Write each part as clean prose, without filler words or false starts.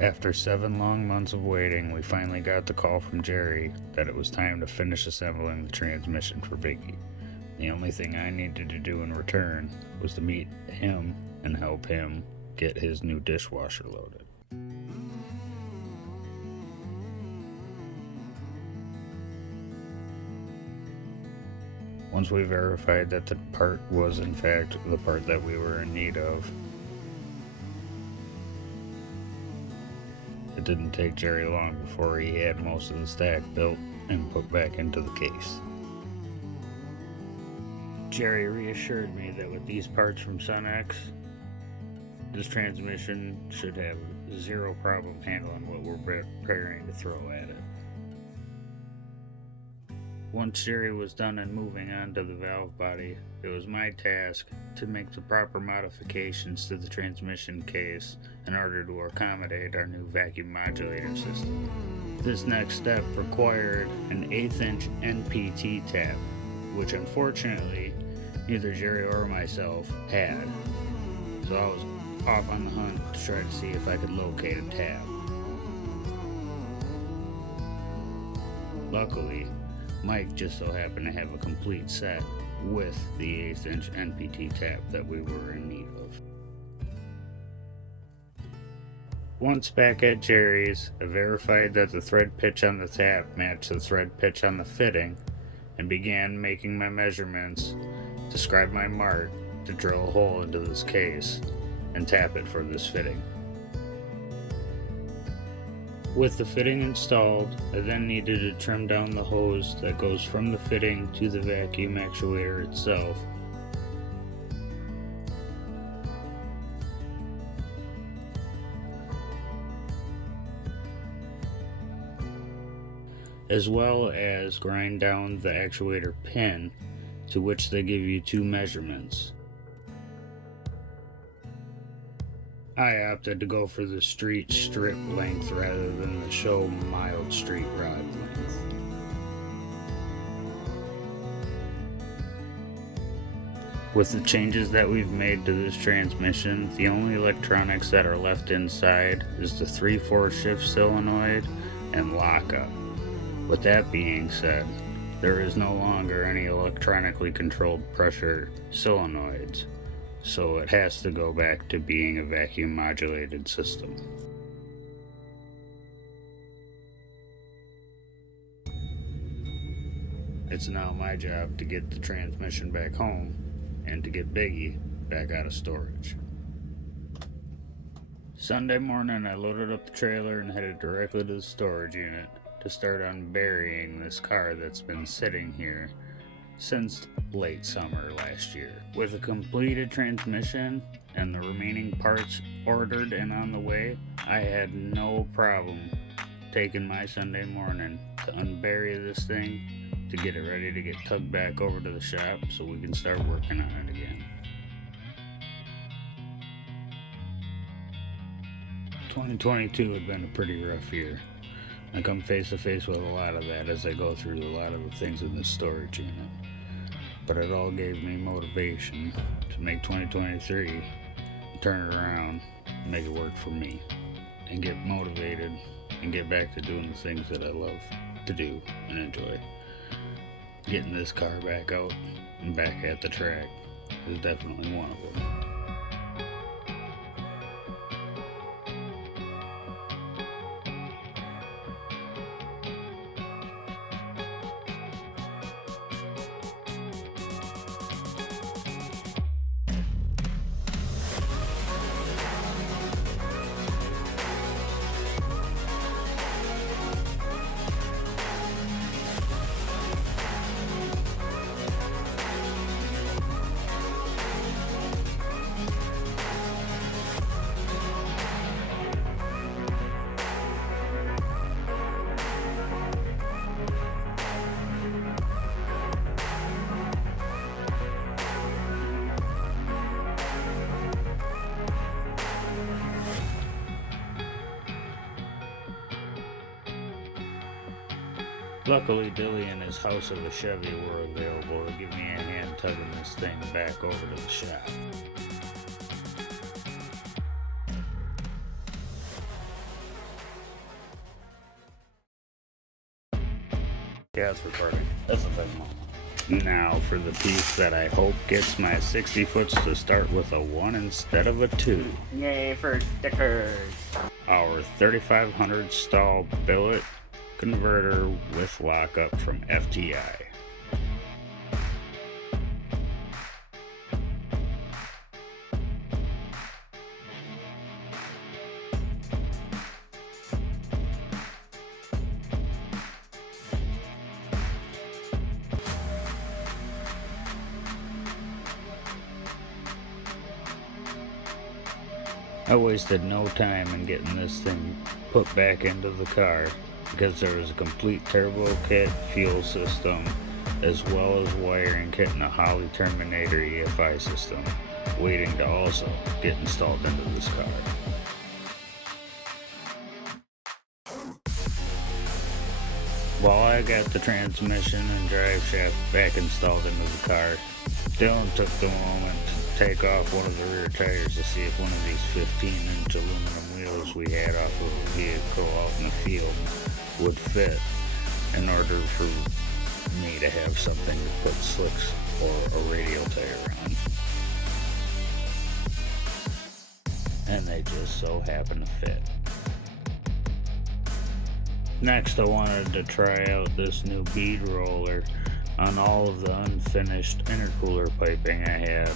After 7 long months of waiting, we finally got the call from Jerry that it was time to finish assembling the transmission for Biggie. The only thing I needed to do in return was to meet him and help him get his new dishwasher loaded. Once we verified that the part was in fact the part that we were in need of, it didn't take Jerry long before he had most of the stack built and put back into the case. Jerry reassured me that with these parts from SunX, this transmission should have zero problem handling what we're preparing to throw at it. Once Jerry was done and moving on to the valve body, it was my task to make the proper modifications to the transmission case in order to accommodate our new vacuum modulator system. This next step required an 1/8" NPT tap, which unfortunately neither Jerry or myself had, so I was off on the hunt to try to see if I could locate a tap. Luckily, Mike just so happened to have a complete set with the 1/8" NPT tap that we were in need of. Once back at Jerry's, I verified that the thread pitch on the tap matched the thread pitch on the fitting and began making my measurements, describe my mark to drill a hole into this case and tap it for this fitting. With the fitting installed, I then needed to trim down the hose that goes from the fitting to the vacuum actuator itself. As well as grind down the actuator pin, to which they give you 2 measurements. I opted to go for the street strip length rather than the show mild street rod length. With the changes that we've made to this transmission, the only electronics that are left inside is the 3/4 shift solenoid and lockup. With that being said, there is no longer any electronically controlled pressure solenoids, so it has to go back to being a vacuum modulated system. It's now my job to get the transmission back home and to get Biggie back out of storage. Sunday morning, I loaded up the trailer and headed directly to the storage unit to start unburying this car that's been sitting here since late summer last year. With a completed transmission and the remaining parts ordered and on the way, I had no problem taking my Sunday morning to unbury this thing to get it ready to get tugged back over to the shop so we can start working on it again. 2022 had been a pretty rough year. I come face to face with a lot of that as I go through a lot of the things in this storage unit. But it all gave me motivation to make 2023 turn it around and make it work for me and get motivated and get back to doing the things that I love to do and enjoy. Getting this car back out and back at the track is definitely one of them. Luckily, Dilly and his house of a Chevy were available to give me a hand tugging this thing back over to the shop. Yeah, it's recording. That's a big moment. Now for the piece that I hope gets my 60 foots to start with a 1 instead of a 2. Yay for stickers. Our 3500 stall billet converter with lockup from FTI. I wasted no time in getting this thing put back into the car because there was a complete turbo kit, fuel system, as well as wiring kit and a Holley Terminator EFI system waiting to also get installed into this car. While I got the transmission and drive shaft back installed into the car, Dylan took the moment to take off one of the rear tires to see if one of these 15-inch aluminum wheels we had off of a vehicle out in the field would fit in order for me to have something to put slicks or a radial tire on. And they just so happen to fit. Next, I wanted to try out this new bead roller on all of the unfinished intercooler piping I had.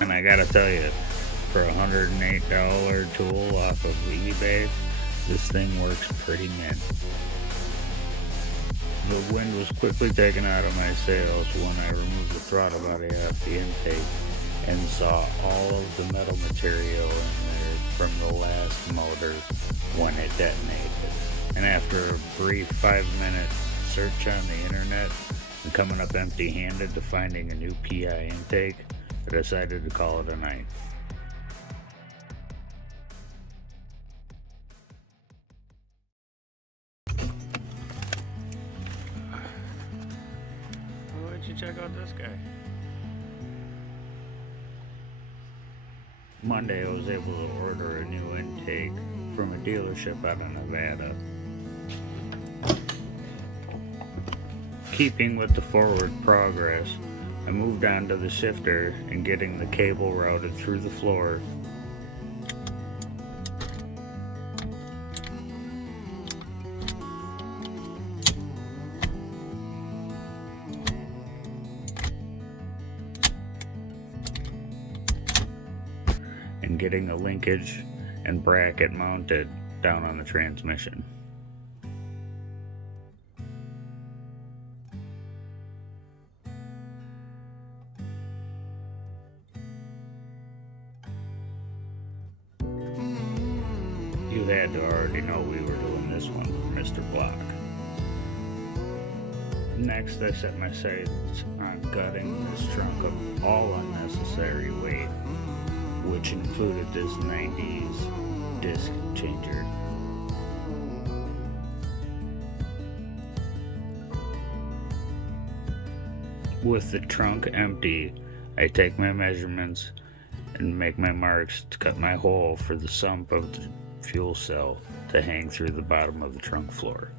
And I gotta tell you, for a $108 tool off of eBay, this thing works pretty mint. The wind was quickly taken out of my sails when I removed the throttle body off the intake and saw all of the metal material in there from the last motor when it detonated. And after a brief 5-minute search on the internet and coming up empty-handed to finding a new PI intake, I decided to call it a night. Why don't you check out this guy? Monday I was able to order a new intake from a dealership out of Nevada. Keeping with the forward progress, I moved on to the shifter and getting the cable routed through the floor. And getting a linkage and bracket mounted down on the transmission. You had to already know we were doing this one for Mr. Block. Next, I set my sights on gutting this trunk of all unnecessary weight, which included this 90s disc changer. With the trunk empty, I take my measurements and make my marks to cut my hole for the sump of the fuel cell to hang through the bottom of the trunk floor.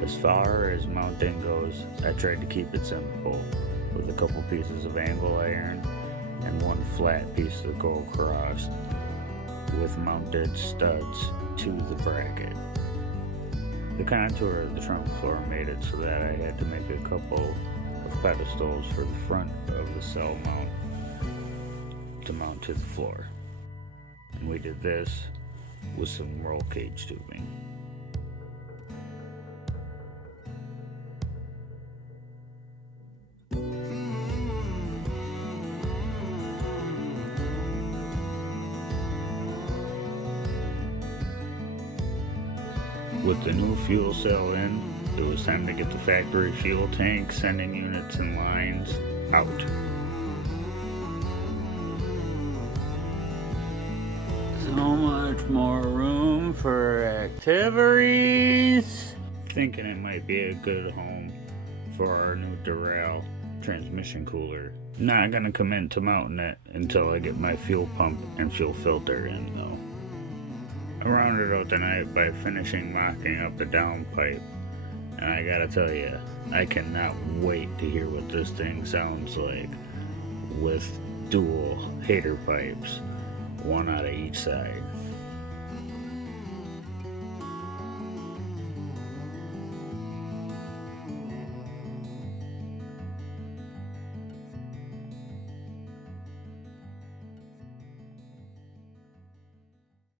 As far as mounting goes, I tried to keep it simple with a couple pieces of angle iron and one flat piece to go across with mounted studs to the bracket. The contour of the trunk floor made it so that I had to make a couple of pedestals for the front of the cell mount to mount to the floor. And we did this with some roll cage tubing. With the new fuel cell in, it was time to get the factory fuel tank sending units and lines out. So much more room for activities. Thinking it might be a good home for our new Doral transmission cooler. Not gonna commit to mounting it until I get my fuel pump and fuel filter in though. I rounded out the night by finishing mocking up the downpipe, and I gotta tell you, I cannot wait to hear what this thing sounds like with dual hater pipes, one out of each side.